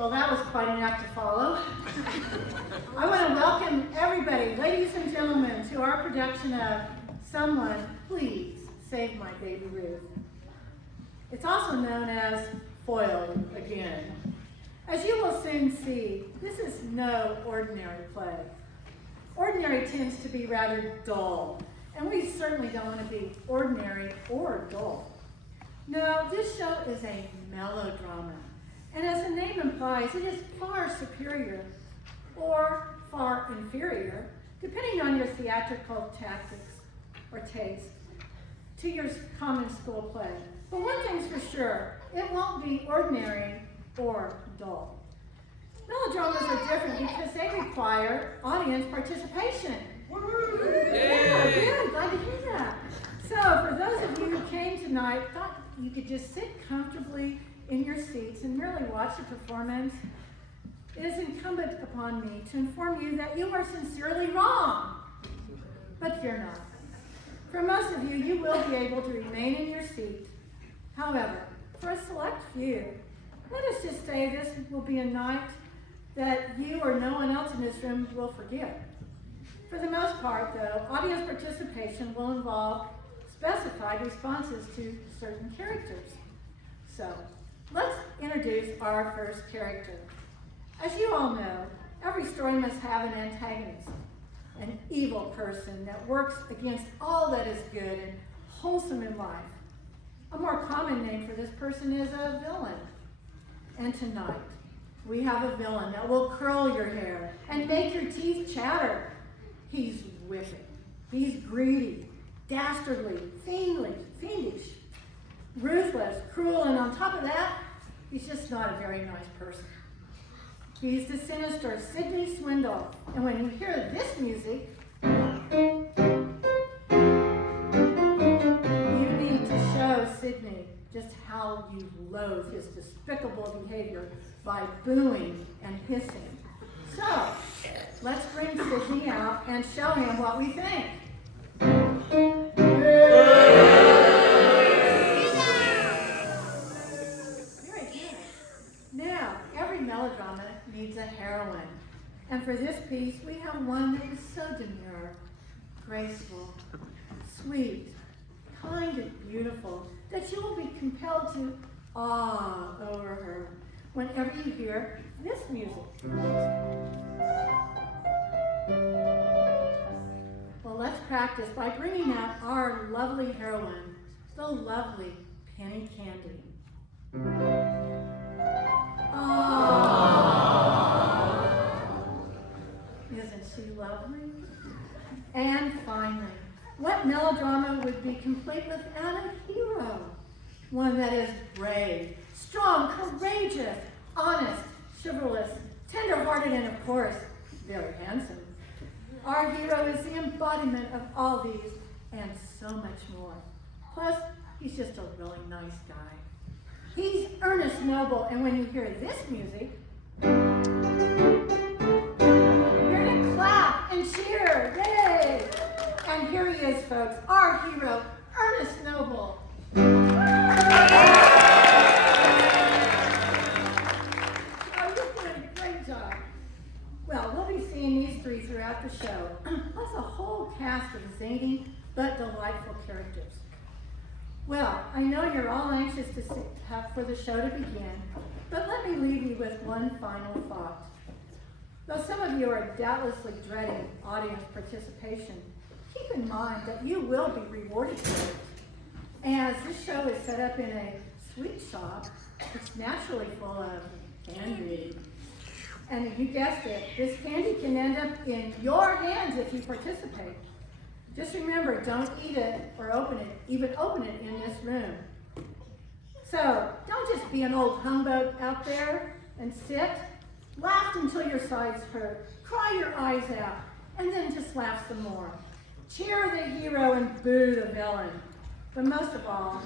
Well, that was quite an act to follow. I want to welcome everybody, ladies and gentlemen, to our production of Someone Please Save My Baby Ruth. It's also known as Foiled Again. As you will soon see, this is no ordinary play. Ordinary tends to be rather dull, and we certainly don't want to be ordinary or dull. No, this show is a melodrama. And as the name implies, it is far superior or far inferior, depending on your theatrical tactics or taste, to your common school play. But one thing's for sure, it won't be ordinary or dull. Melodramas are different because they require audience participation. Yeah, good, glad to hear that. So for those of you who came tonight, thought you could just sit comfortably in your seats and merely watch the performance, it is incumbent upon me to inform you that you are sincerely wrong. But fear not. For most of you, you will be able to remain in your seat. However, for a select few, let us just say this will be a night that you or no one else in this room will forget. For the most part, though, audience participation will involve specified responses to certain characters. So, let's introduce our first character. As you all know, every story must have an antagonist, an evil person that works against all that is good and wholesome in life. A more common name for this person is a villain. And tonight, we have a villain that will curl your hair and make your teeth chatter. He's wicked, he's greedy, dastardly, fiendish, ruthless, cruel, and on top of that, he's just not a very nice person. He's the sinister Sidney Swindle, and when you hear this music, you need to show Sidney just how you loathe his despicable behavior by booing and hissing. So, let's bring Sidney out and show him what we think. Now, every melodrama needs a heroine. And for this piece, we have one that is so demure, graceful, sweet, kind and beautiful, that you will be compelled to awe over her whenever you hear this music. Well, let's practice by bringing out our lovely heroine, the lovely Penny Candy. Isn't she lovely? And finally, what melodrama would be complete without a hero? One that is brave, strong, courageous, honest, chivalrous, tender-hearted, and of course, very handsome. Our hero is the embodiment of all these and so much more. Plus, he's just a really nice guy. He's earnest, noble, and when you hear this music, you're to clap and cheer, yay! And here he is, folks, our hero, Ernest Noble. Oh, you're doing a great job. Well, we'll be seeing these three throughout the show, plus a whole cast of zany but delightful characters. Well, I know you're all anxious for the show to begin, but let me leave you with one final thought. Though some of you are doubtlessly dreading audience participation, keep in mind that you will be rewarded for it. As this show is set up in a sweet shop, it's naturally full of candy. And you guessed it, this candy can end up in your hands if you participate. Just remember, don't eat it or even open it in this room. So, don't just be an old humbug out there and sit. Laugh until your sides hurt. Cry your eyes out. And then just laugh some more. Cheer the hero and boo the villain. But most of all,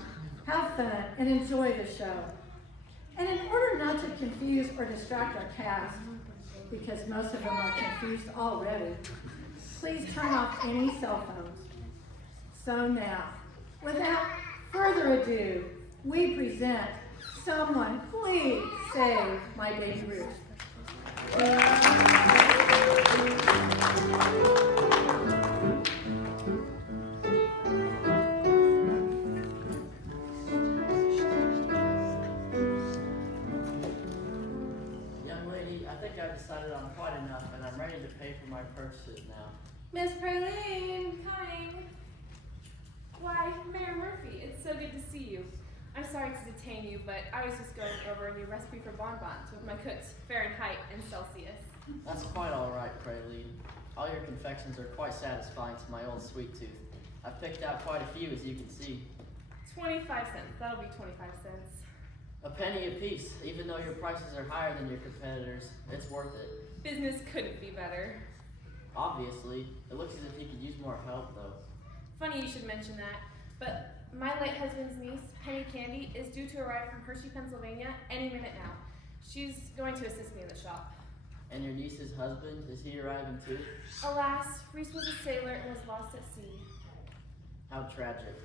have fun and enjoy the show. And in order not to confuse or distract our cast, because most of them are confused already, please turn off any cell phones. So now, without further ado, we present Someone, please save my baby Ruth. Young lady, I think I've decided on quite enough, and I'm ready to pay for my purchases now. Miss Praline, coming. Why, Mayor Murphy, it's so good to see you. I'm sorry to detain you, but I was just going over a new recipe for bonbons with my cooks, Fahrenheit and Celsius. That's quite all right, Praline. All your confections are quite satisfying to my old sweet tooth. I've picked out quite a few, as you can see. 25 cents. That'll be 25 cents. A penny apiece. Even though your prices are higher than your competitors, it's worth it. Business couldn't be better. Obviously. It looks as if you could use more help, though. Funny you should mention that, but my late husband's niece, Penny Candy, is due to arrive from Hershey, Pennsylvania any minute now. She's going to assist me in the shop. And your niece's husband, is he arriving too? Alas, Reese was a sailor and was lost at sea. How tragic.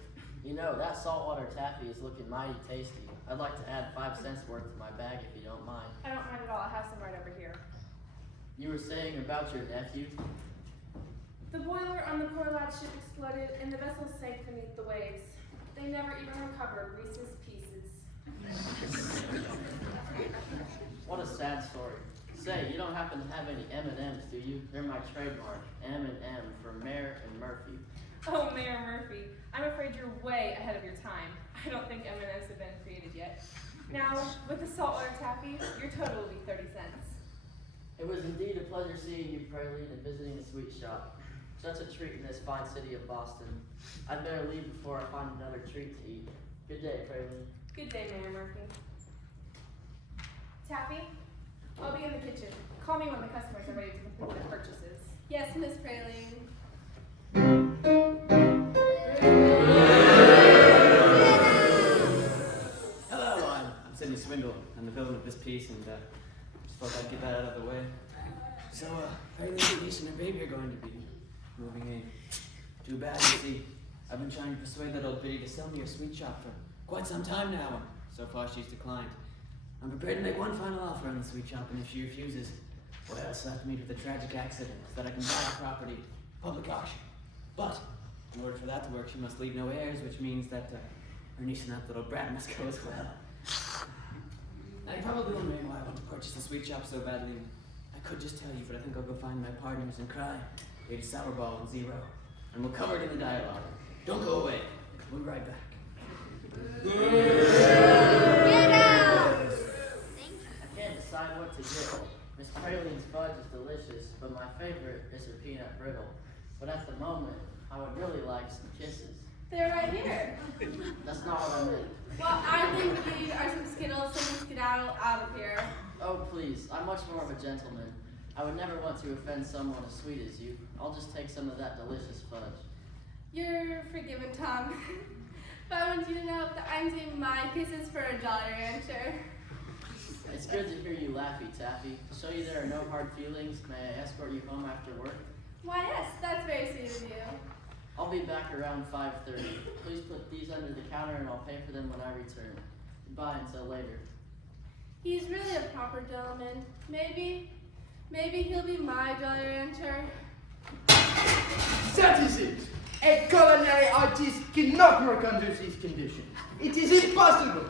You know, that saltwater taffy is looking mighty tasty. I'd like to add 5 cents worth to my bag if you don't mind. I don't mind at all. I have some right over here. You were saying about your nephew? The boiler on the poor lad's ship exploded and the vessel sank beneath the waves. They never even recovered Reese's pieces. What a sad story. Say, you don't happen to have any M&Ms, do you? They're my trademark. M&M for Mayor and Murphy. Oh, Mayor Murphy, I'm afraid you're way ahead of your time. I don't think M&Ms have been created yet. Now, with the saltwater taffy, your total will be 30 cents. It was indeed a pleasure seeing you, Praline, and visiting the sweet shop. Such a treat in this fine city of Boston. I'd better leave before I find another treat to eat. Good day, Praline. Good day, Mayor Murphy. Taffy, I'll be in the kitchen. Call me when the customers are ready to complete their purchases. Yes, Miss Praline. Hello, I'm Sidney Swindle. I'm the villain of this piece, and just thought I'd get that out of the way. So, how do you think Denise and her baby are going to be moving in? Too bad, you see. I've been trying to persuade that old biddy to sell me her sweet shop for quite some time now, and so far she's declined. I'm prepared to make one final offer on the sweet shop, and if she refuses, well, I'll have to meet with a tragic accident so that I can buy the property, public auction. But, in order for that to work, she must leave no heirs, which means that her niece and that little brat must go as well. Now, you're probably wondering why I want to purchase the sweet shop so badly. I could just tell you, but I think I'll go find my partners and cry. Lady Sourball and Zero. And we'll cover it in the dialogue. Don't go away. We'll be right back. Get out! I can't decide what to get. Miss Praline's fudge is delicious, but my favorite is her peanut brittle. But at the moment, I would really like some kisses. They're right here. That's not what I meant. Well, I think these are some Skittles, so let's get out of here. Oh, please. I'm much more of a gentleman. I would never want to offend someone as sweet as you. I'll just take some of that delicious fudge. You're forgiven, Tom. But I want you to know that I'm doing my kisses for a Jolly Rancher. It's good to hear you laughy, Taffy. To show you there are no hard feelings, may I escort you home after work? Why, yes, that's very sweet of you. I'll be back around 5:30. Please put these under the counter and I'll pay for them when I return. Goodbye until later. He's really a proper gentleman. Maybe he'll be my Jolly Rancher. That is it. A culinary artist cannot work under these conditions. It is impossible.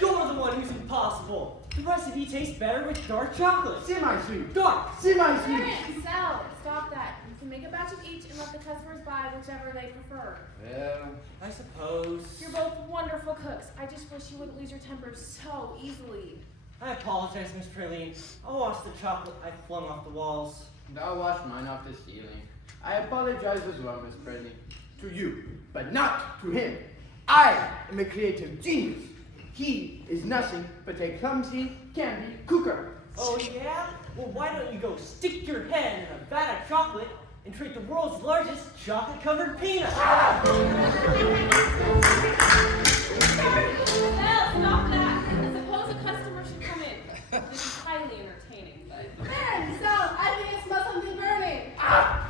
You're the one who's impossible. The recipe tastes better with dark chocolate. Semi-sweet. Dark. Semi-sweet. Parents, Sal, stop that. You can make a batch of each and let the customers buy whichever they prefer. Well, I suppose. You're both wonderful cooks. I just wish you wouldn't lose your tempers so easily. I apologize, Miss Praline. I'll wash the chocolate I flung off the walls. And I'll wash mine off the ceiling. I apologize as well, Miss Presley. To you, but not to him. I am a creative genius. He is nothing but a clumsy candy cooker. Oh, yeah? Well, why don't you go stick your head in a vat of chocolate and treat the world's largest chocolate-covered peanut? Sal, stop that. Suppose a customer should come in. This is highly entertaining, but... Man, Sal, I think I smell something burning.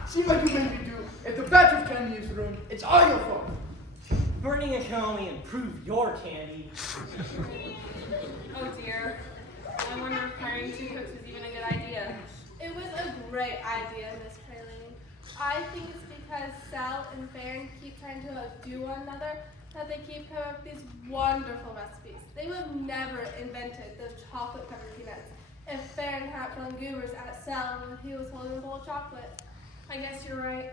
See what you made me do. If the batch of candy is ruined, it's all your fault. Burning it can only improve your candy. Oh dear. I wonder if hiring 2 cooks was even a good idea. It was a great idea, Miss Praline. I think it's because Sal and Farron keep trying to outdo one another that they keep coming up with these wonderful recipes. They would have never invented those chocolate-covered peanuts if Farron hadn't thrown goobers at Sal when he was holding a bowl of chocolate. I guess you're right.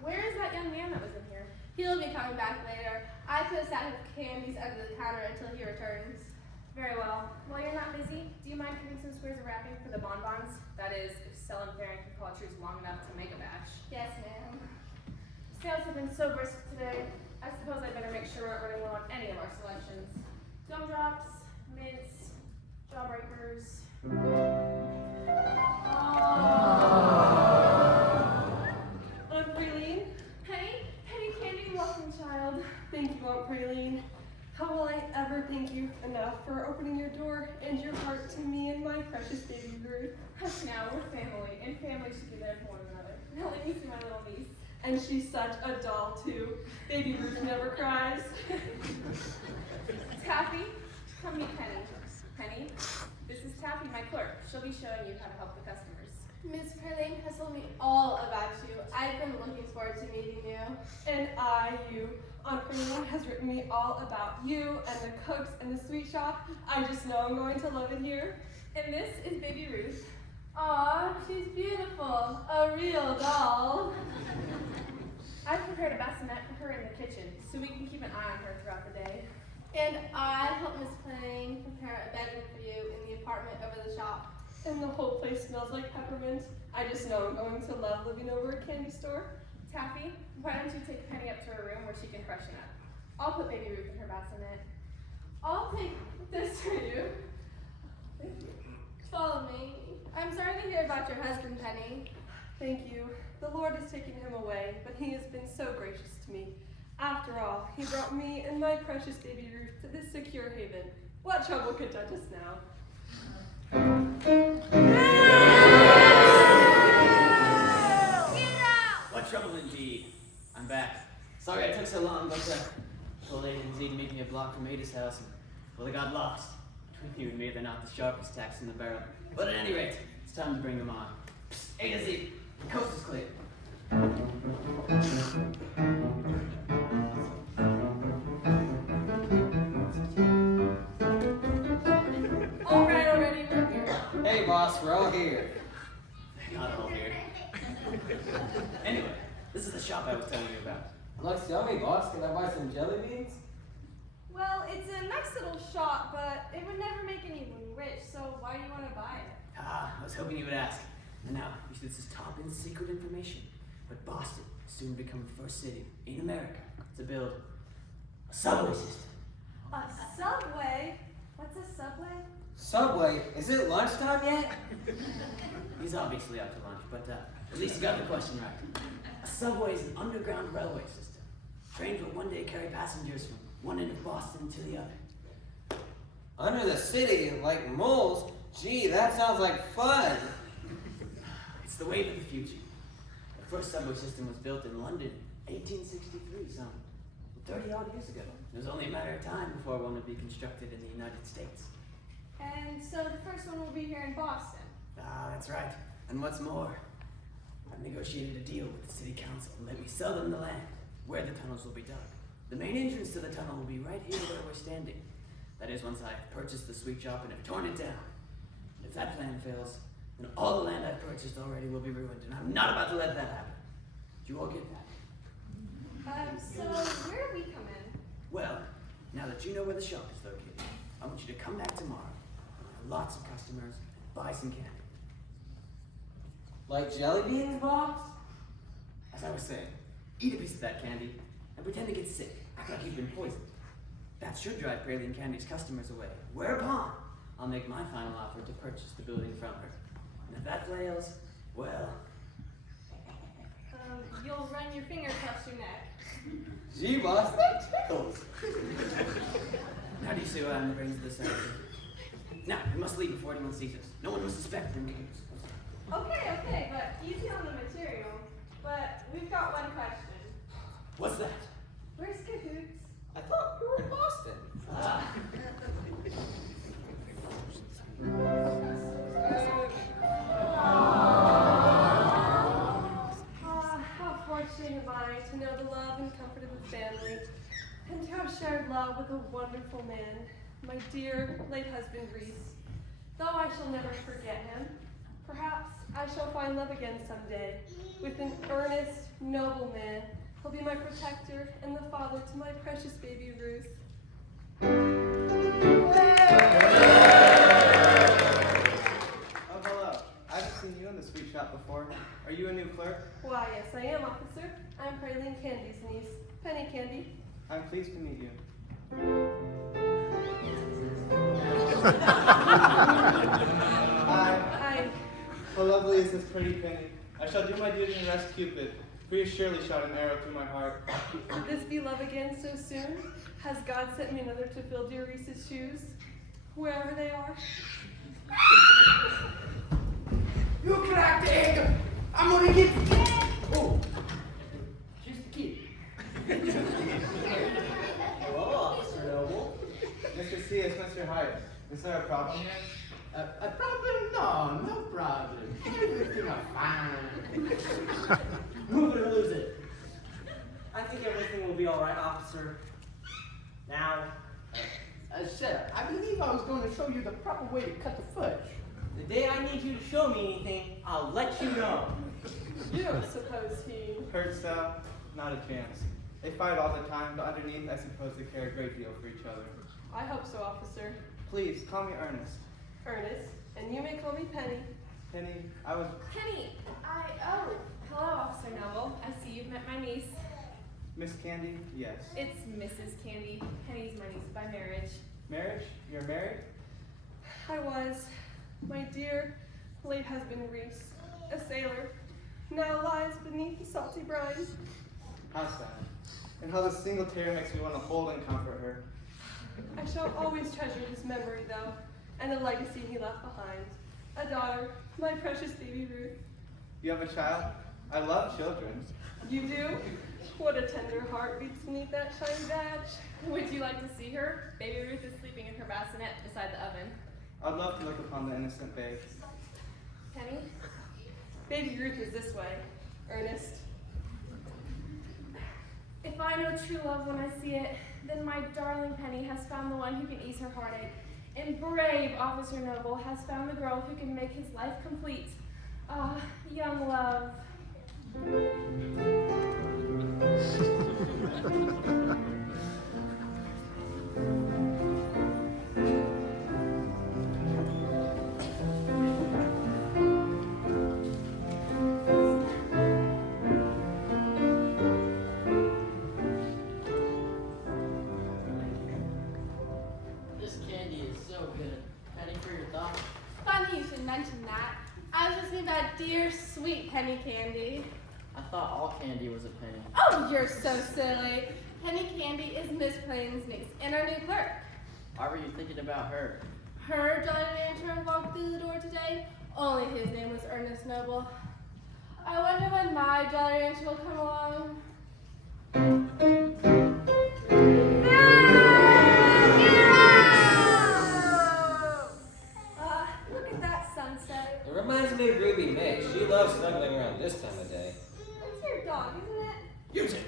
Where is that young man that was in here? He'll be coming back later. I put a stack of candies under the counter until he returns. Very well. While you're not busy, do you mind cutting some squares of wrapping for the bonbons? That is, if Sal and Farron can call trees long enough to make a batch. Yes, ma'am. Sales have been so brisk today. I suppose I'd better make sure we're not running low on any of our selections. Gumdrops, mints, jawbreakers. Aunt Praline? Penny candy, welcome, child. Thank you, Aunt Praline. How will I ever thank you enough for opening your door and your heart to me and my precious baby Ruth? Hush now, we're family, and family should be there for one another. Now let me see my little niece. And she's such a doll, too. Baby Ruth never cries. Taffy, come meet Penny. Penny, this is Taffy, my clerk. She'll be showing you how to help the customers. Miss Praline has told me all about you. I've been looking forward to meeting you. And you. Aunt Praline has written me all about you and the cooks and the sweet shop. I just know I'm going to love it here. And this is baby Ruth. Aw, she's beautiful. A real doll. I've prepared a bassinet for her in the kitchen, so we can keep an eye on her throughout the day. And I helped Miss Praline prepare a bedroom for you in the apartment over the shop. And the whole place smells like peppermint. I just know I'm going to love living over a candy store. Taffy, why don't you take Penny up to her room where she can freshen up? I'll put baby Ruth in her bassinet. I'll take this for you. Follow me. I'm sorry to hear about your husband, Penny. Thank you. The Lord has taken him away, but he has been so gracious to me. After all, he brought me and my precious baby Ruth to this secure haven. What trouble could touch us now? What trouble indeed. I'm back. Sorry I took so long, but the lady indeed meet me a block from Ada's house, and well, they got lost. Between you and me, they're not the sharpest tacks in the barrel. But at any rate, it's time to bring them on. Psst, A to Z, the coast is clear. All right, already, we're here. Hey boss, we're all here. They're not all here. Anyway, this is the shop I was telling you about. Looks yummy, boss. Can I buy some jelly beans? Well, it's a nice little shop, but it would never make anyone rich, so why do you want to buy it? Ah, I was hoping you would ask. And now, you see, this is top and secret information. But Boston will soon become the first city in America to build a subway system. A subway? What's a subway? Subway, is it lunchtime yet? He's obviously out to lunch, but at least you got the question right. A subway is an underground railway system. Trains will one day carry passengers from one end of Boston to the other. Under the city, like moles? Gee, that sounds like fun. It's the wave of the future. The first subway system was built in London, 1863, so 30 odd years ago. It was only a matter of time before one would be constructed in the United States. And so the first one will be here in Boston. Ah, that's right. And what's more, I've negotiated a deal with the city council and let me sell them the land where the tunnels will be dug. The main entrance to the tunnel will be right here where we're standing. That is, once I've purchased the sweet shop and have torn it down. And if that plan fails, then all the land I've purchased already will be ruined, and I'm not about to let that happen. Do you all get that? So where do we come in? Well, now that you know where the shop is located, I want you to come back tomorrow. We'll have lots of customers and buy some candy. Like jelly beans, boss? As I was saying, eat a piece of that candy and pretend to get sick, act like you've been poisoned. That should drive Praline Candy's customers away. Whereupon, I'll make my final offer to purchase the building from her. And if that fails, well, You'll run your finger across your neck. Gee, boss, that tickles. how do you see why I'm the brains of this ceremony? Now, we must leave before anyone sees us. No one will suspect them. Okay, but easy on the material. But we've got one question. What's that? Where's Cahoots? I thought you were in Boston. How fortunate am I to know the love and comfort of a family, and to have shared love with a wonderful man, my dear late husband Reese. Though I shall never forget him, perhaps I shall find love again someday, with an earnest, noble man who'll be my protector and the father to my precious baby Ruth. Oh, hello. I haven't seen you in the sweet shop before. Are you a new clerk? Why, yes, I am, officer. I'm Praline Candy's niece, Penny Candy. I'm pleased to meet you. Hi. Hi. How lovely is this pretty Penny? I shall do my duty and rest Cupid, for he surely shot an arrow through my heart. Could this be love again so soon? Has God sent me another to fill dear Reese's shoes? Wherever they are. You cracked the egg! I'm gonna get you! Oh, Choose the key. Hello, Officer Noble. Mr. C is Mr. Hyde. Is there a problem here? a problem? No problem. Everything is fine. Move it or lose it. I think everything will be all right, officer. Now, Sir, I believe I was going to show you the proper way to cut the fudge. the day I need you to show me anything, I'll let you know. You don't suppose he... Hurt so? Not a chance. They fight all the time, but underneath I suppose they care a great deal for each other. I hope so, officer. Please, call me Ernest. Ernest, and you may call me Penny. Penny, I was... Penny, hello, Officer Noble. I see you've met my niece. Miss Candy? Yes. It's Mrs. Candy. Penny's my niece by marriage. Marriage? You're married? I was. My dear late husband Reese, a sailor, now lies beneath the salty brine. How sad. And how the single tear makes me want to hold and comfort her. I shall always treasure his memory, though, and the legacy he left behind. A daughter, my precious baby Ruth. You have a child? I love children. You do? What a tender heart beats beneath that shiny badge. Would you like to see her? Baby Ruth is sleeping in her bassinet beside the oven. I'd love to look upon the innocent babe. Penny? Baby Ruth is this way, Ernest. If I know true love when I see it, then my darling Penny has found the one who can ease her heartache. And brave Officer Noble has found the girl who can make his life complete. Ah, young love. This candy is so good. Penny, for your thoughts? Funny you should mention that. I was just thinking about dear, sweet Penny Candy. I thought all candy was a penny. Oh, you're so silly. Penny Candy is Miss Plain's niece and our new clerk. Why were you thinking about her? Her Jolly Rancher walked through the door today. Only his name was Ernest Noble. I wonder when my Jolly Rancher will come along. Look at that sunset. It reminds me of Ruby May. She loves snuggling around this time of day. It's your dog, isn't it? Use it.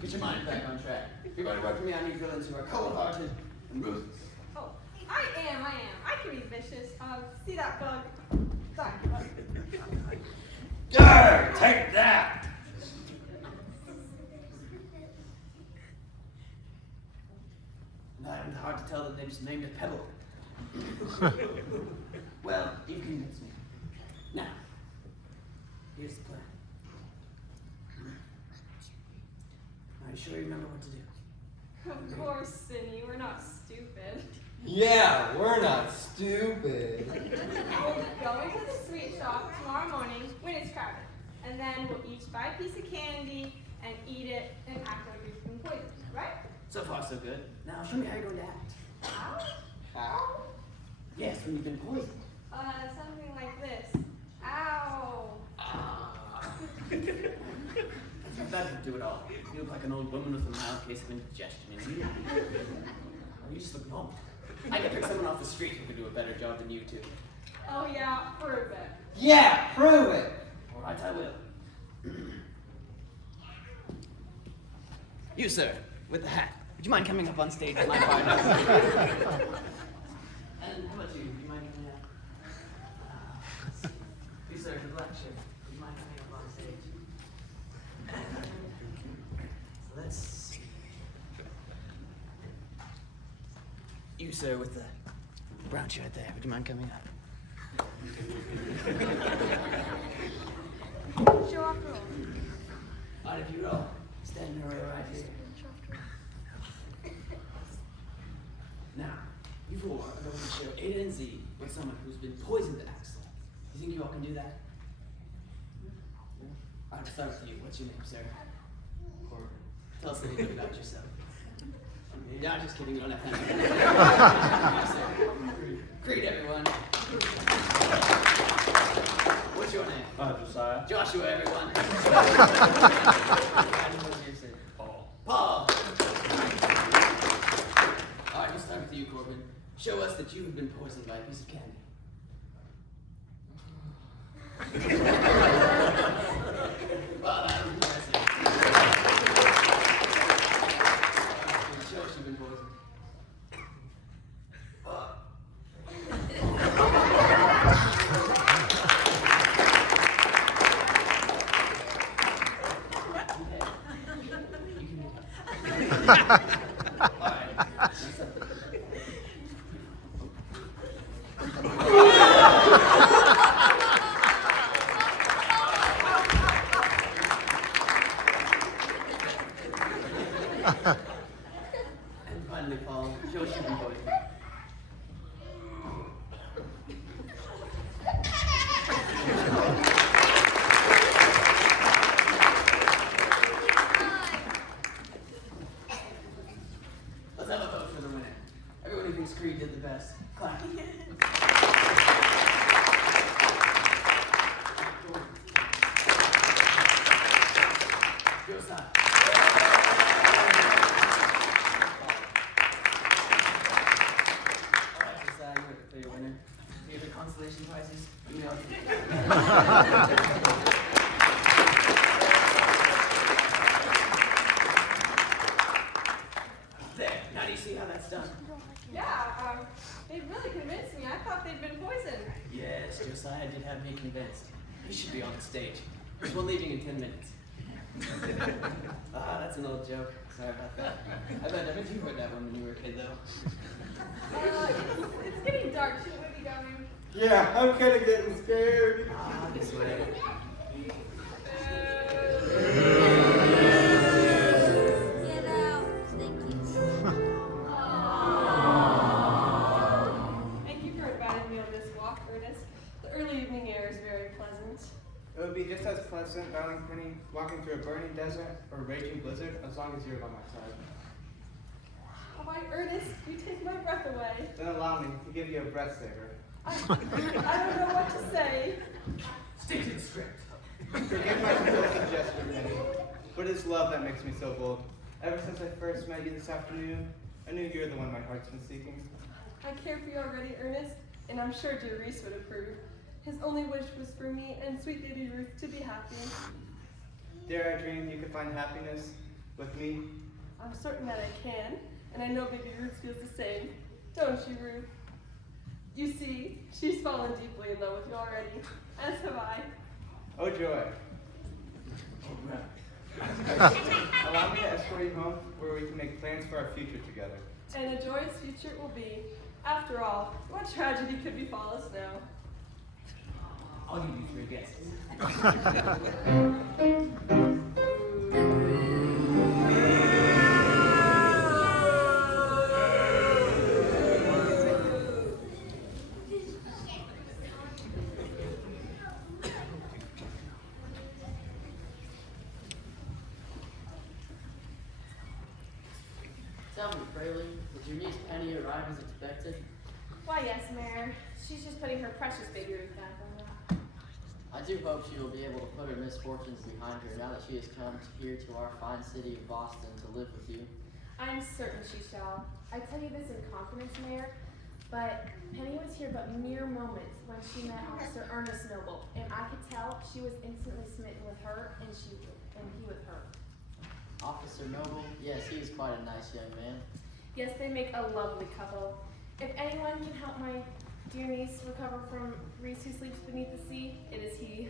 Get your mind back on track. If you're going to work for me, I need villains who are cold-hearted and ruthless. Oh, I am. I can be vicious. See that bug? That bug. Grr, take that! Not even hard to tell that they just named a pebble. Well, you've convinced me. Now, here's the plan. Are you sure you remember what to do? Of course, Cindy. We're not stupid. Yeah, we're not stupid. We'll go into the sweet shop tomorrow morning when it's crowded. And then we'll each buy a piece of candy and eat it and act like we've been poisoned, right? So far, so good. Now, show me how you're going to act. How? How? Yes, when you've been poisoned. Something like this. Ow. that'll do it all. You look like an old woman with a mild case of indigestion. You just look normal. I could pick someone off the street who could do a better job than you two. Oh yeah, prove it. Yeah, prove it. All right, I will. You, sir, with the hat. Would you mind coming up on stage with my partner? And how about you? Would you mind coming up? You, sir, the black shirt. Would you mind coming up on stage? Let's see. You, sir, with the brown shirt there. Would you mind coming up? Show off roll. All right, if you roll, stand in a row right here. Now, you four are going to share A and Z with someone who's been poisoned to Axel. You think you all can do that? All right, start with you. What's your name, sir? Corbin. Tell us a little bit about yourself. Yeah, I'm just kidding. You don't have time. Yes, sir. Greet everyone. What's your name? Josiah. Joshua, everyone. What's yours, sir? Paul. Paul. All right, we'll start with you, Corbin. Show us that you have been poisoned by a piece of candy. Well, that was impressive. Show us you've been poisoned. And finally, Paul, show us you've been poisoned. Let's have a vote for the winner. Everyone who thinks Creed did the best. Clap. Josiah. All right, Josiah, you're the clear winner. Do you have the consolation prizes? Email them. There. Now do you see how that's done? Yeah, they really convinced me. I thought they'd been poisoned. Yes, Josiah did have me convinced. You should be on the stage. We're leaving in 10 minutes. Ah, that's an old joke. Sorry about that. I bet haven't you heard that one when you were a kid, though? It's getting dark. Shouldn't we be going? Yeah, I'm kind of getting scared. Ah, this way. Get out. Thank you. Thank you for inviting me on this walk, Ernest. The early evening air is very pleasant. It would be just as pleasant, darling Penny, walking through a burning desert or a raging blizzard as long as you're by my side. Why, Ernest, you take my breath away. Then allow me to give you a breath saver. I don't know what to say. Stick to the script. Forgive my impulsive gesture, Penny, but it's love that makes me so bold. Ever since I first met you this afternoon, I knew you're the one my heart's been seeking. I care for you already, Ernest, and I'm sure dear Reese would approve. His only wish was for me and sweet baby Ruth to be happy. Dare I dream you could find happiness with me? I'm certain that I can, and I know baby Ruth feels the same. Don't you, Ruth? You see, she's fallen deeply in love with you already, as have I. Oh joy. Allow me to escort you home where we can make plans for our future together. And a joyous future it will be. After all, what tragedy could befall us now? I'll give you 3 guesses. Tell me, Fraley, did your niece Penny arrive as expected? Why, yes, Mayor. She's just putting her precious baby Ruth back on the I do hope she will be able to put her misfortunes behind her now that she has come here to our fine city of Boston to live with you. I'm certain she shall. I tell you this in confidence, Mayor, but Penny was here but mere moments when she met Officer Ernest Noble, and I could tell she was instantly smitten with her, and he with her. Officer Noble? Yes, he is quite a nice young man. Yes, they make a lovely couple. If anyone can help my dear niece recover from Reese who sleeps beneath the sea, it is he.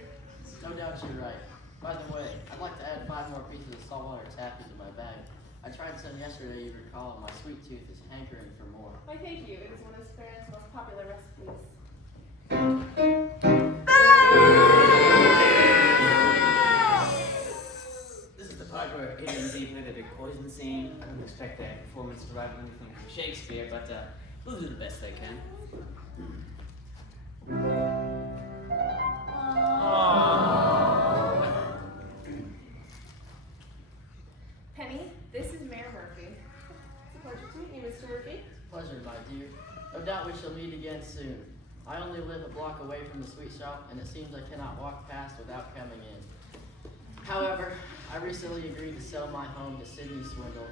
No doubt you're right. By the way, I'd like to add 5 more pieces of saltwater taffy to my bag. I tried some yesterday, you recall, and my sweet tooth is hankering for more. Why, thank you. It is one of Farron's most popular recipes. This is the part where Adrian Z played the big poison scene. I don't expect that performance to rival anything from Shakespeare, but we'll do the best they can. Penny, this is Mayor Murphy. It's a pleasure to meet you, Mr. Murphy. Pleasure, my dear. No doubt we shall meet again soon. I only live a block away from the sweet shop, and it seems I cannot walk past without coming in. However, I recently agreed to sell my home to Sydney Swindle.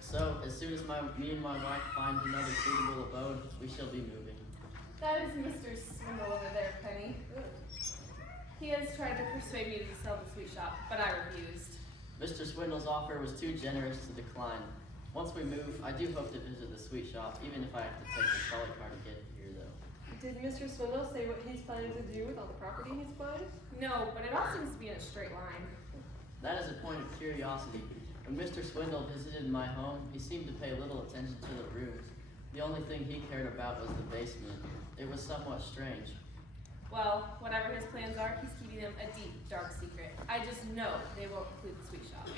So, as soon as me and my wife find another suitable abode, we shall be moving. That is Mr. Swindle over there, Penny. He has tried to persuade me to sell the sweet shop, but I refused. Mr. Swindle's offer was too generous to decline. Once we move, I do hope to visit the sweet shop, even if I have to take the trolley car to get here, though. Did Mr. Swindle say what he's planning to do with all the property he's buying? No, but it all seems to be in a straight line. That is a point of curiosity. When Mr. Swindle visited my home, he seemed to pay little attention to the rooms. The only thing he cared about was the basement. It was somewhat strange. Well, whatever his plans are, he's keeping them a deep, dark secret. I just know they won't include the sweet shop.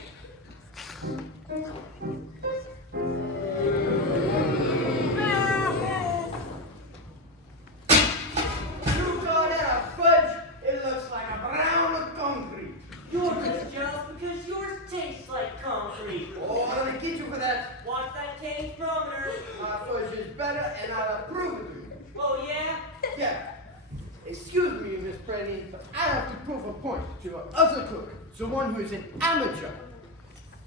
You call that a fudge? It looks like a brown concrete. You're just jealous because yours tastes like concrete. Oh, I'm gonna get you for that. Watch that cake thermometer. My fudge is better, and I'll approve it to you. Oh, yeah? Yeah. Excuse me, Miss Pretty, but I have to prove a point to your other cook, the one who is an amateur.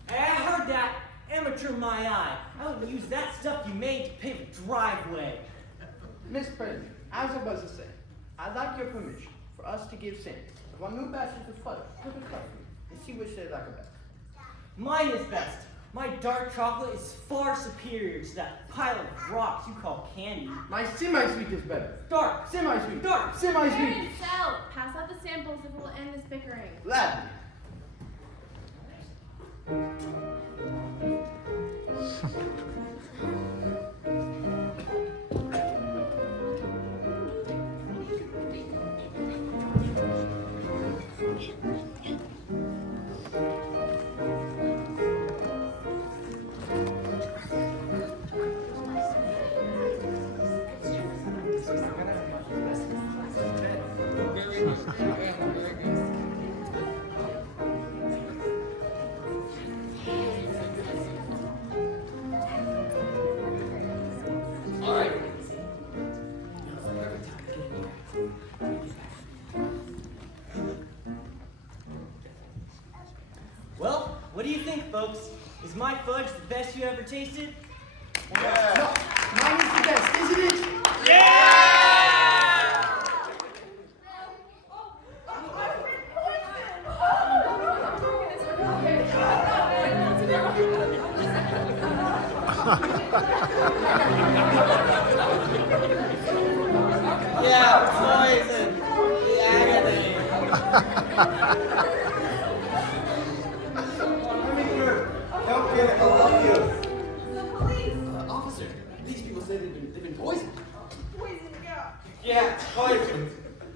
Hey, I heard that. Amateur my eye. I wouldn't use that stuff you made to pave a driveway. Miss Pretty, as I was saying, I'd like your permission for us to give Sam one new batch of fudge to the company and see which they like best. Mine is best. My dark chocolate is far superior to that pile of rocks you call candy. My semi-sweet is better. Dark. Semi-sweet. Dark. Semi-sweet. Aaron, Sal, pass out the samples if we'll end this bickering. Gladly. Well, what do you think, folks? Is my fudge the best you ever tasted? Yeah. No, mine is the best, isn't it? Yeah, poison. The agony. Don't get it, I'll help you. The police! Officer, these people say they've been poisoned. Poison, yeah. Yeah, poison.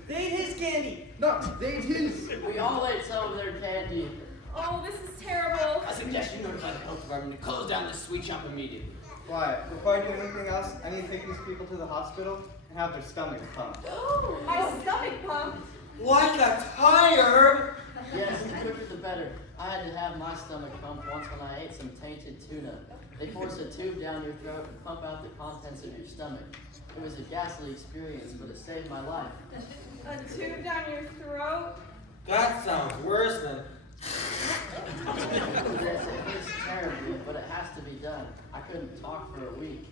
They ate his candy. No, they his. We all ate some of their candy. Oh, this is terrible. I suggest you notify the health department to close down this sweet shop immediately. Why, before I do anything else, I need to take these people to the hospital and have their stomachs pumped. My stomach pumped. Like a tire. Yes, the quicker the better. I had to have my stomach pumped once when I ate some tainted tuna. They force a tube down your throat and pump out the contents of your stomach. It was a ghastly experience, but it saved my life. A tube down your throat? That sounds worse than. Yes, it hurts terribly, but it has to be done. I couldn't talk for a week.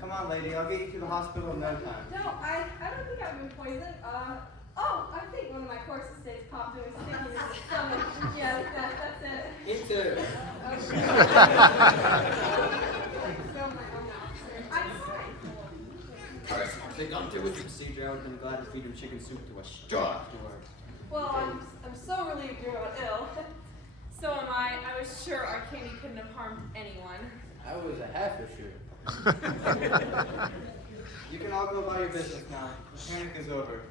Come on, lady. I'll get you to the hospital in no time. No, I don't think I've been poisoned. I think one of my course estates popped in a sticky in the stomach. Yes, that's it. Me too. I'm fine. If they'd gone through with the procedure, I would have been glad to feed him chicken soup to a straw afterwards. Well, I'm so relieved you're not ill. So am I. I was sure our candy couldn't have harmed anyone. I was a half a sure. You can all go about your business now. The panic is over.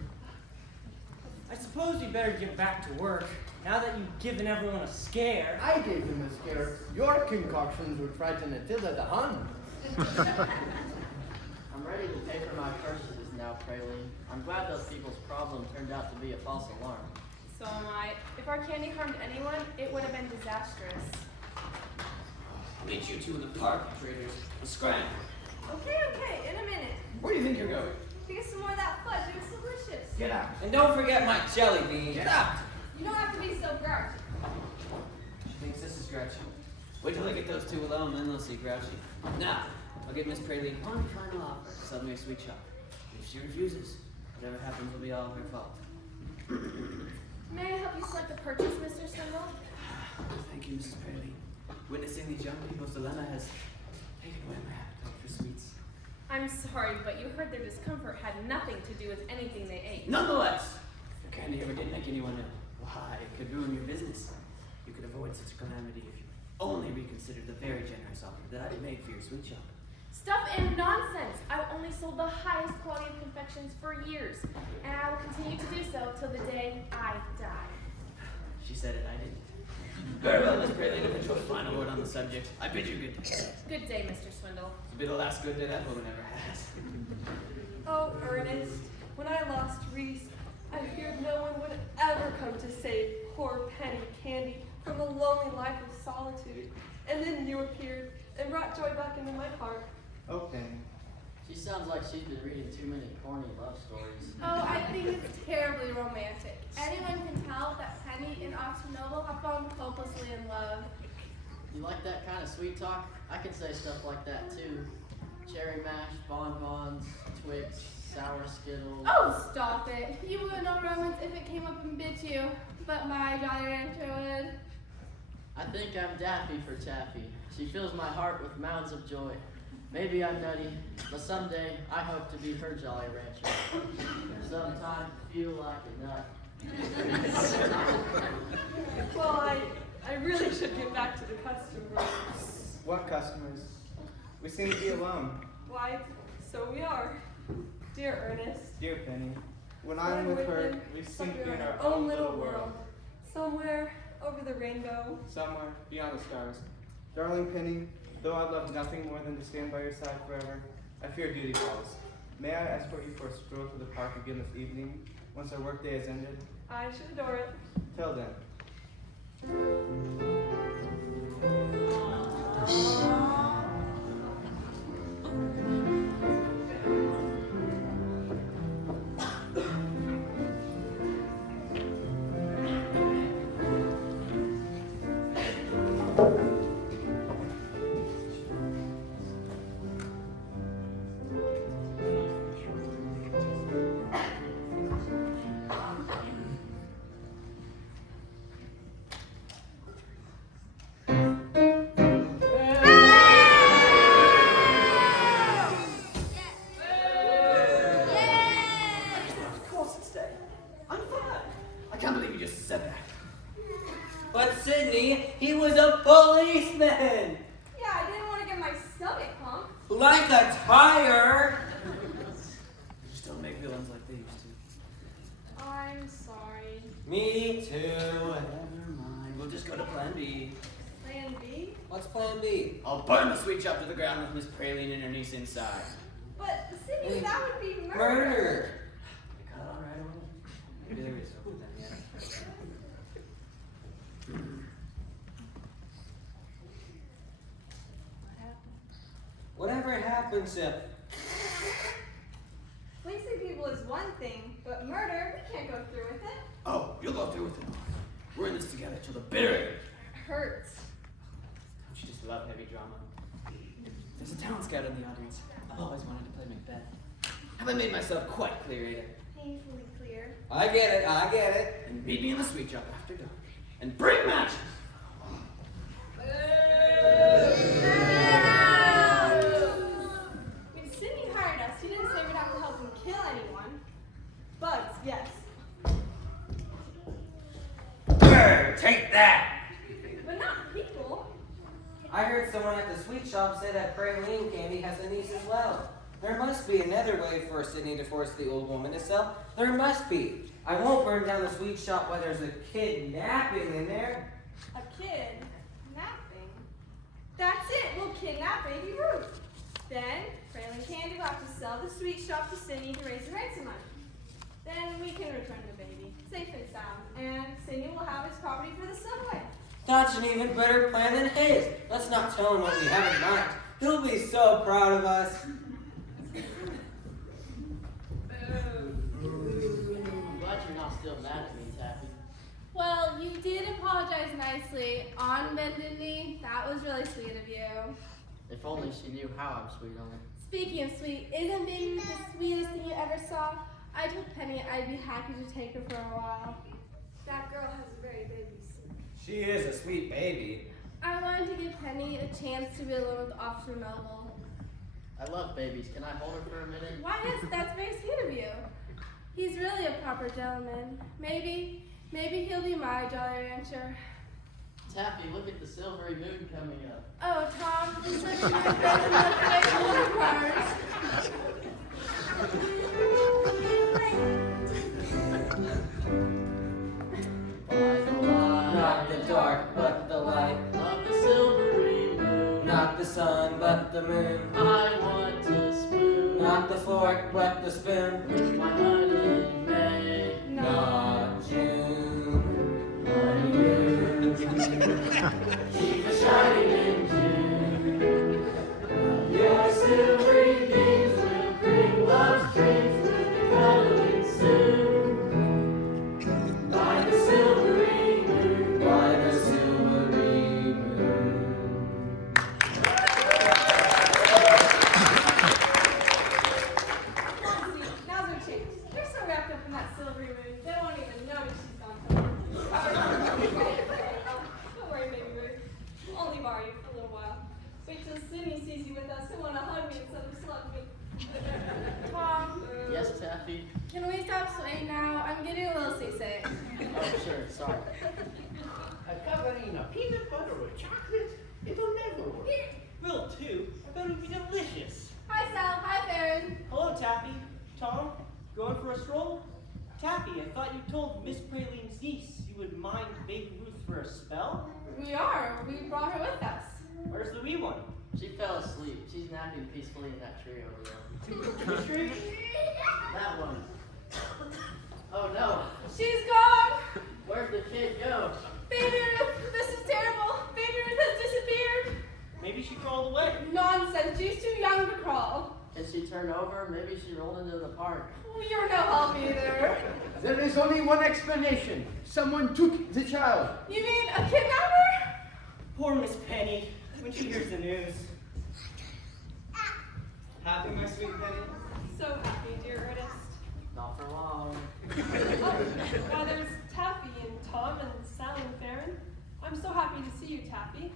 I suppose we better get back to work, now that you've given everyone a scare. I gave them a scare. Your concoctions would frighten Attila the Hun. I'm ready to pay for my purchases now, Praline. I'm glad those people's problem turned out to be a false alarm. So am I. If our candy harmed anyone, it would have been disastrous. I'll meet you two in the park, traitors. Let's scram. Okay, in a minute. Where do you think you're going? To get some more of that fudge. It was delicious. Get out. And don't forget my jelly bean. Get out. You don't have to be so grouchy. She thinks this is grouchy. Wait till I get those two alone, then they'll see grouchy. Now, I'll give Miss Praline one final offer. Sell me a sweet shop. If she refuses, whatever happens will be all her fault. May I help you select a purchase, Mr. Swindle? Thank you, Mrs. Praline. Witnessing these young people's dilemma has taken away my appetite for sweets. I'm sorry, but you heard their discomfort had nothing to do with anything they ate. Nonetheless, if candy ever did make anyone ill, why, it could ruin your business. You could avoid such a calamity if you only reconsidered the very generous offer that I made for your sweet shop. Stuff and nonsense! I've only sold the highest quality of confections for years, and I will continue to do so till the day I die. She said it, I didn't. Very well, Miss Praline, if it's your final word on the subject, I bid you good day. Good day, Mr. Swindle. It'll be the last good day that woman ever had. Oh, Ernest, when I lost Reese, I feared no one would ever come to save poor Penny Candy from a lonely life of solitude. And then you appeared and brought joy back into my heart. Oh, Penny. She sounds like she's been reading too many corny love stories. Oh, I think it's terribly romantic. Anyone can tell that Penny and Oxford Noble have fallen hopelessly in love. You like that kind of sweet talk? I can say stuff like that too. Cherry mash, bonbons, Twix, sour Skittles. Oh, stop it. You would know romance if it came up and bit you. But my Jolly Rancher would. I think I'm daffy for Taffy. She fills my heart with mounds of joy. Maybe I'm nutty, but someday I hope to be her Jolly Rancher. Sometimes feel like a nut. Well, I really should get back to the customers. What customers? We seem to be alone. Why, so we are. Dear Ernest, Dear Penny, when I'm with her, we seem to be in our own little world. Somewhere over the rainbow. Somewhere beyond the stars. Darling Penny, though I'd love nothing more than to stand by your side forever, I fear duty calls. May I escort you for a stroll to the park again this evening, once our workday is ended? I should adore it. Till then. But Sydney, he was a policeman! Yeah, I didn't want to get my stomach pumped. Like a tire! They just don't make villains like they used to. I'm sorry. Me too. Never mind, we'll just go to Plan B. Plan B? What's plan B? I'll burn the sweet shop to the ground with Miss Praline and her niece inside. But, Sydney, that would be murder. Murder! I caught on right away. Maybe there is hope then, yeah. Whatever happens to Fleecing people is one thing, but murder, we can't go through with it. Oh, you'll go through with it. We're in this together till the bitter end. It hurts. Don't you just love heavy drama? There's a talent scout in the audience. I've always wanted to play Macbeth. Have I made myself quite clear, Ada? Painfully clear. I get it. And meet me in the sweet shop after dark. And bring matches! When Sydney hired us, he didn't say we'd have to help him kill anyone. Bugs, yes. Brr, take that! But not people. I heard someone at the sweet shop say that praline candy has a niece as well. There must be another way for Sydney to force the old woman to sell. There must be. I won't burn down the sweet shop while there's a kid napping in there. A kid napping. That's it. We'll kidnap baby Ruth. Then Praline Candy will have to sell the sweet shop to Sydney to raise the ransom money. Then we can return the baby, safe and sound, and Sydney will have his property for the subway. That's an even better plan than his. Let's not tell him what we have in mind. He'll be so proud of us. I'm glad you're not still mad at me, Taffy. Well, you did apologize nicely on bended knee. That was really sweet of you. If only she knew how I'm sweet on it. Speaking of sweet, isn't baby Ruth the sweetest thing you ever saw? I told Penny I'd be happy to take her for a while. That girl has a very baby suit. She is a sweet baby. I wanted to give Penny a chance to be alone with Officer Noble. I love babies. Can I hold her for a minute? Why, yes, that's very sweet of you. He's really a proper gentleman. Maybe he'll be my Jolly Rancher. Taffy, look at the silvery moon coming up. Oh, Tom, it's such a nice day to look away from the cars. By the light, Not the dark, but the light. of the silvery moon, Not the sun, but the moon. I want to spoon Not the fork, but the spoon. with my honey in May. Not June. Honeymoon, keep it shining in June. Your silvery beams will bring love's dreams with the cuddling soon. By the silvery moon, By the silvery moon. Honestly, now's our chance. They're so wrapped up in that silvery moon, they won't even notice she's gone somewhere. Don't worry, baby Ruth. I'll only borrow you for a little while. Wait till Sydney sees you with us and want to hug me instead of slug me. Tom, yes, Taffy? can we stop swaying now? I'm getting a little seasick. Oh, sure, sorry. A covering of peanut butter or chocolate, it'll never work. Will too. I bet it would be delicious. Hi, Sal. Hi, Farron. Hello, Taffy. Tom, going for a stroll? Taffy, I thought you told Miss Praline's niece you would mind baby Ruth for a spell? We are. We brought her with us. Where's the wee one? She fell asleep. She's napping peacefully in that tree over there. Which tree? That one. Oh no. She's gone. Where'd the kid go? Baby Ruth, this is terrible. Baby Ruth has disappeared. Maybe she crawled away. Nonsense. She's too young to crawl. Can she turn over? Maybe she rolled into the park. You're no help either. There is only one explanation. Someone took the child. You mean a kidnapper? Poor Miss Penny, when she hears the news. Happy, my sweet Penny? So happy, dear artist. Not for long. Why, there's Taffy and Tom and Sal and Farron. I'm so happy to see you, Taffy.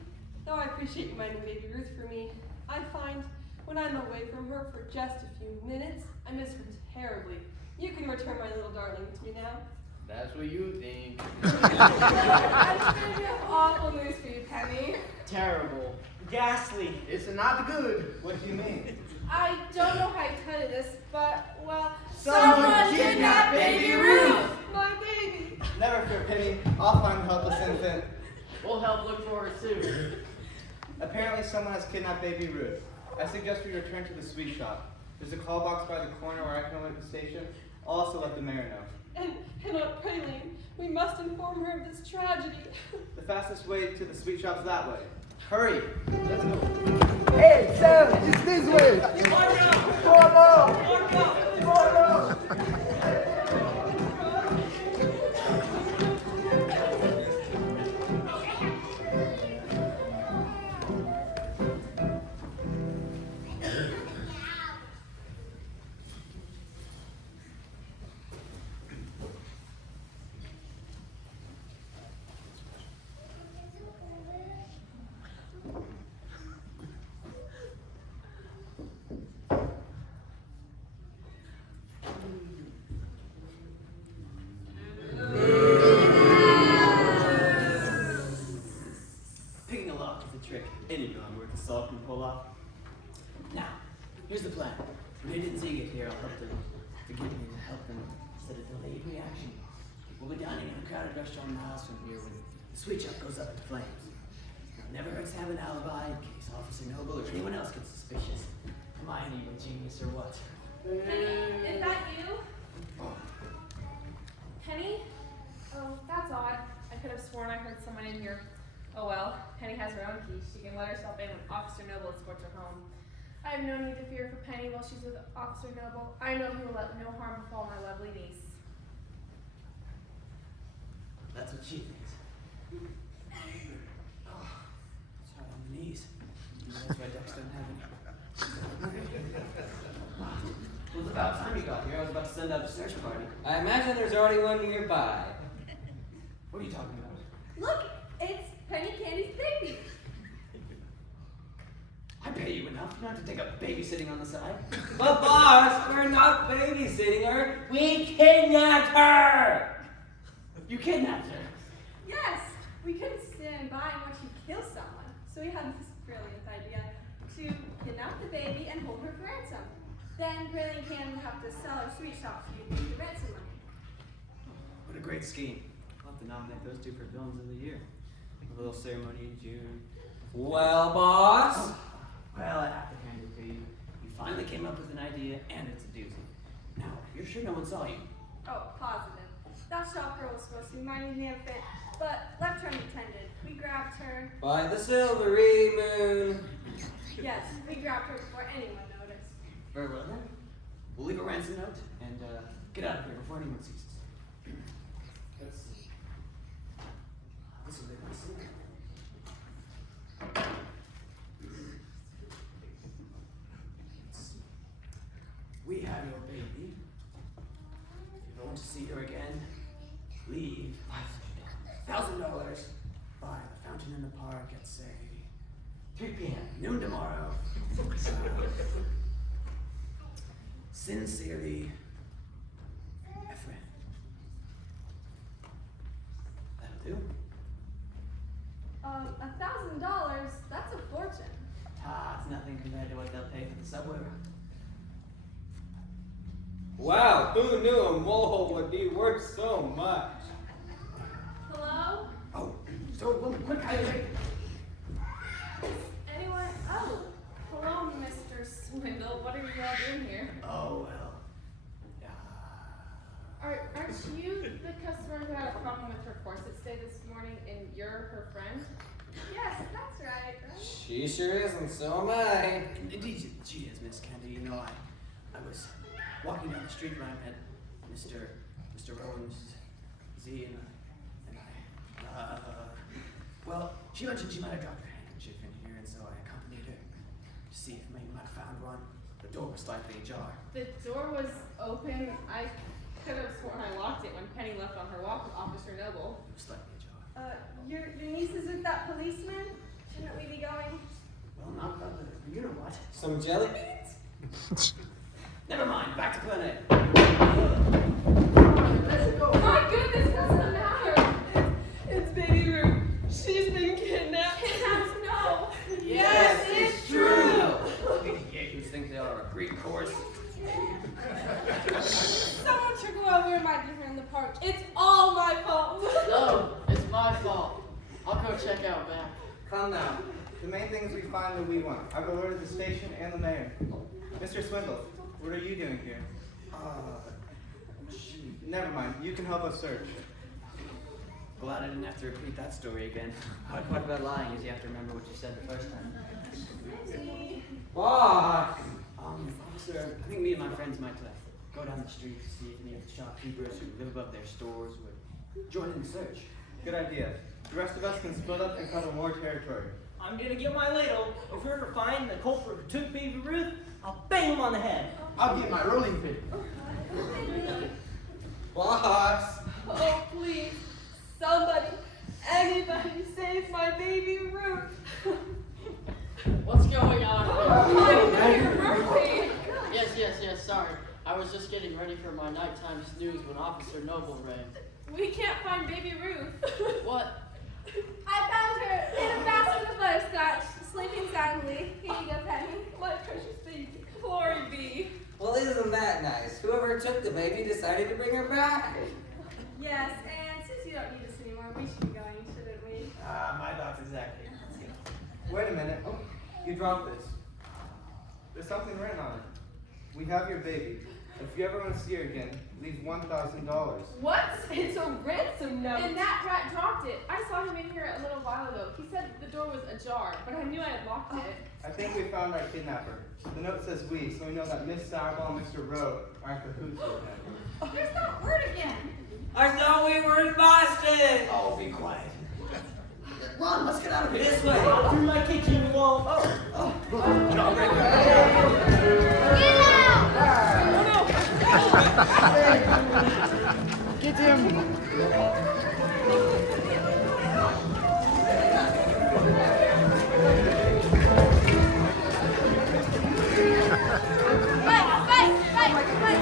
Though I appreciate you minding baby Ruth for me, I find when I'm away from her for just a few minutes, I miss her terribly. You can return my little darling to me now. That's what you think. I'm sure you have awful news for you, Penny. Terrible. Ghastly. It's not good. What do you mean? I don't know how to tell you this, but, well, Someone kidnapped baby Ruth! My baby! Never fear, Penny. I'll find the helpless infant. We'll help look for her too. Apparently someone has kidnapped baby Ruth. I suggest we return to the sweet shop. There's a call box by the corner where I can alert the station. I'll also let the mayor know. And Aunt Praline, we must inform her of this tragedy. The fastest way to the sweet shop's that way. Hurry! Let's go. Hey, Sam, it's this way. Come on now. Come on. plan. When agent Z get here, I'll help them to get me to help them set a delayed reaction. We'll be dining in a crowded restaurant miles from here when the sweet shop goes up in flames. Now, it never hurts to have an alibi in case Officer Noble or anyone else gets suspicious. Am I an evil genius or what? Penny, is that you? Penny? Oh, that's odd. I could have sworn I heard someone in here. Oh well, Penny has her own key. She can let herself in when Officer Noble escorts her home. I have no need to fear for Penny while she's with Officer Noble. I know he will let no harm befall my lovely niece. That's what she thinks. Oh, it's hard on the knees. That's why ducks don't have any. Well, it's about time you got here. I was about to send out a search party. I imagine there's already one nearby. What are you talking about? Look, it's Penny Candy's baby. I pay you enough not to take up babysitting on the side. But boss, we're not babysitting her. We kidnapped her. You kidnapped her. Yes, we couldn't stand by and watch you kill someone, so we had this brilliant idea to kidnap the baby and hold her for ransom. Then Brilliant Candy will have to sell her sweet shop to you to pay the ransom money. What a great scheme. I'll have to nominate those two for villains of the year. A little ceremony in June. Well, boss. Well, I have to hand it to you. You finally came up with an idea, and it's a doozy. Now, you're sure no one saw you? Oh, positive. That shop girl was supposed to be minding the infant, but left her unattended. We grabbed her. By the silvery moon. Yes, we grabbed her before anyone noticed. Very well then. We'll leave a ransom note and get out of here before anyone sees us. Let's see. This will be nice. We have your baby. If you want to see her again, leave $1,000 by the fountain in the park at, say, 3 p.m., noon tomorrow. Sincerely, Ephraim. That'll do. $1,000? That's a fortune. Ah, it's nothing compared to what they'll pay for the subway run. Wow, who knew a mole would be worth so much? Hello? Oh, so woman, quick, Anyone? Oh, hello, Mr. Swindle. What are you all doing here? Oh, well. Aren't you the customer who had a problem with her corset stay this morning and you're her friend? Yes, that's right. She sure is, and so am I. Indeed, she is, Miss Candy. You know, I was walking down the street when I met Mr. Rowan, Mrs. Z, and I, well, she mentioned she might have dropped her handkerchief in here, and so I accompanied her to see if maybe might have found one. The door was slightly ajar. The door was open. I could have sworn I locked it when Penny left on her walk with Officer Noble. It was slightly ajar. Your niece is with that policeman? Shouldn't we be going? Well, not about the, you know what? Some jelly beans? Never mind, back to clinic. My goodness, what's the matter? It's baby Ruth. She's been kidnapped. Kidnapped? No. Yes, it's true. These yahoos think they are a Greek chorus. Someone took away while we were migrating here in the park. It's all my fault. No, it's my fault. I'll go check out back. Come now. The main thing is we find what we want. I've alerted the station and the mayor. Mr. Swindle, what are you doing here? Never mind. You can help us search. Glad I didn't have to repeat that story again. Hard part about lying is you have to remember what you said the first time. Boss! Officer, I think me and my friends might go down the street to see if any of the shopkeepers who live above their stores would join in the search. Good idea. The rest of us can split up and cover more territory. I'm gonna get my ladle. If we ever find the culprit who took baby Ruth, I'll bang him on the head. I'll get my rolling pin. Boss! Oh, please. Somebody, anybody, save my baby Ruth. What's going on? My dear Murphy. Yes, sorry. I was just getting ready for my nighttime snooze when Officer Noble rang. We can't find baby Ruth. What? I found her in a basket of butterscotch, sleeping soundly. Here you go, Penny. My precious baby. Glory be. Well, isn't that nice? Whoever took the baby decided to bring her back. Yes, and since you don't need us anymore, we should be going, shouldn't we? My thoughts exactly. Wait a minute. Oh, you dropped this. There's something written on it. We have your baby. If you ever want to see her again, leave $1,000. What? It's a ransom note. And that rat dropped it. I saw him in here a little while ago. He said the door was ajar, but I knew I had locked it. I think we found our kidnapper. The note says we, so we know that Miss Sauerball and Mr. Rowe are in cahoots with him. There's that word again. I thought we were in Boston. Oh, be quiet. Ron, let's get out of here. This way. Through my kitchen wall. Get him!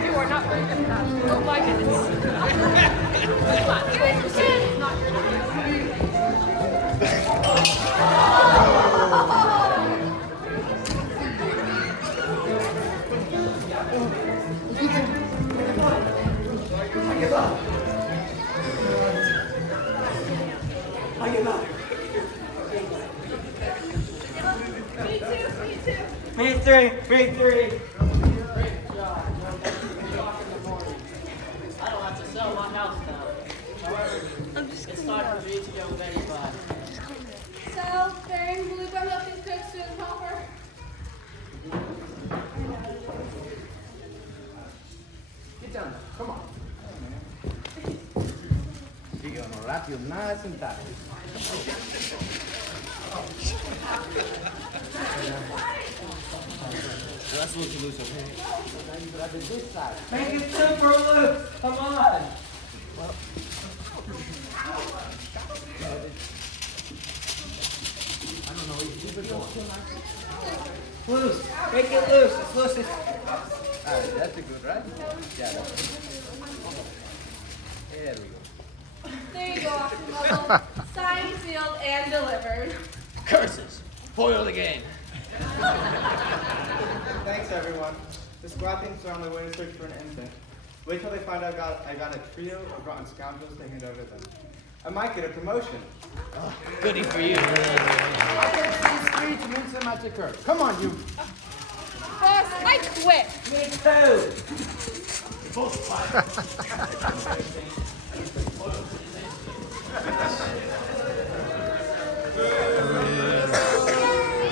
You are not very good at that. Oh my goodness. Me three. Great job. No, that's 3 o'clock in the morning. I don't have to sell my house now. However, it's time for me to go Betty by. So, Baron, will you bring up these cooks to the hopper? Get down there. Come on. You're gonna wrap you nice and tight. That's what you lose, okay? Now you grab it this side. Make it super loose. Come on. I don't know. You keep it going. Loose. Make it loose. As loose as... Alright, that's a good, right? Yeah, that's good. There we go. There you go, Austin Lovell. Signed, sealed, and delivered. Curses! Foiled again. Thanks, everyone. The squad thinks they're on their way to search for an infant. Wait till they find out I got a trio of rotten scoundrels to hand over them. I might get a promotion. Oh, goody for you. I can see streets and instant magic curve. Come on, you. Boss, I quit. Me too.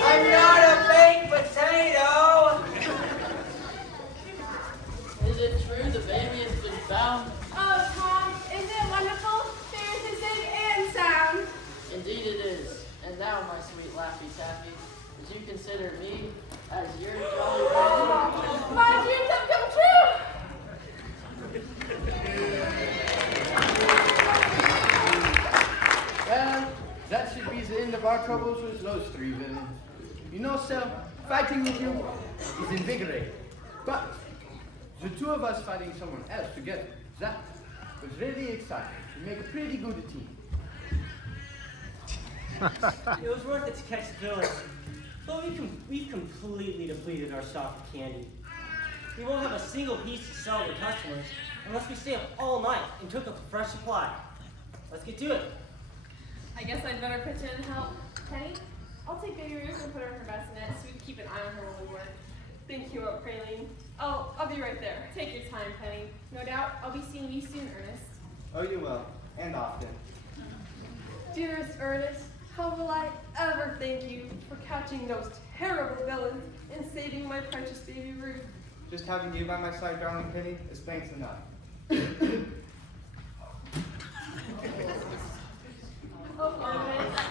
I'm not a baked potato. Is it true the baby has been found? Oh, Tom, isn't it wonderful? There's his name and sound. Indeed it is. And now, my sweet Laffy Taffy, would you consider me as your jolly friend? My dreams have come true. Well, that should be the end of our troubles with those 3 villains. You know, Sel, fighting with you is invigorating. But the 2 of us fighting someone else together, that was really exciting. We make a pretty good team. It was worth it to catch the villains. But we've completely depleted our stock of candy. We won't have a single piece to sell to customers unless we stay up all night and cook up a fresh supply. Let's get to it. I guess I'd better pitch in and help. Penny, I'll take Baby Ruth and put her in her bassinet so we can keep an eye on her while we work. Thank you, Aunt Praline. I'll be right there. Take your time, Penny. No doubt I'll be seeing you soon, Ernest. Oh, you will. And often. Dearest Ernest, how will I ever thank you for catching those terrible villains and saving my precious baby Ruth? Just having you by my side, darling Penny, is thanks enough. Oh, Ernest.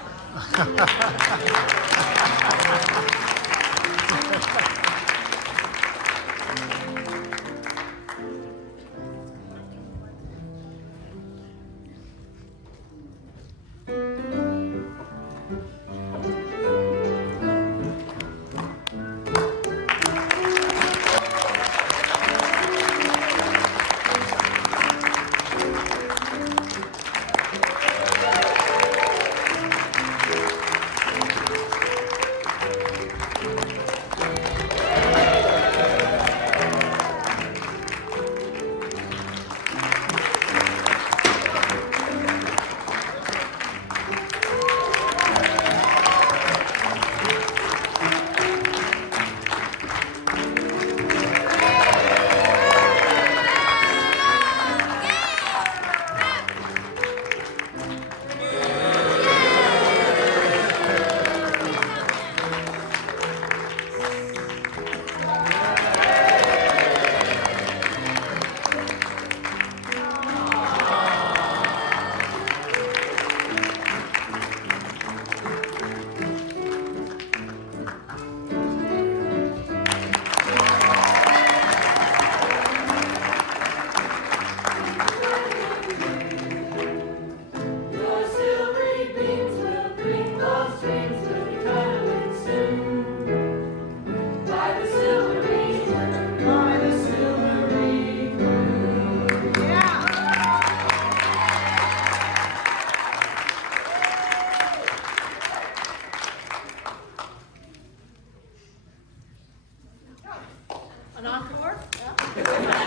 Bye.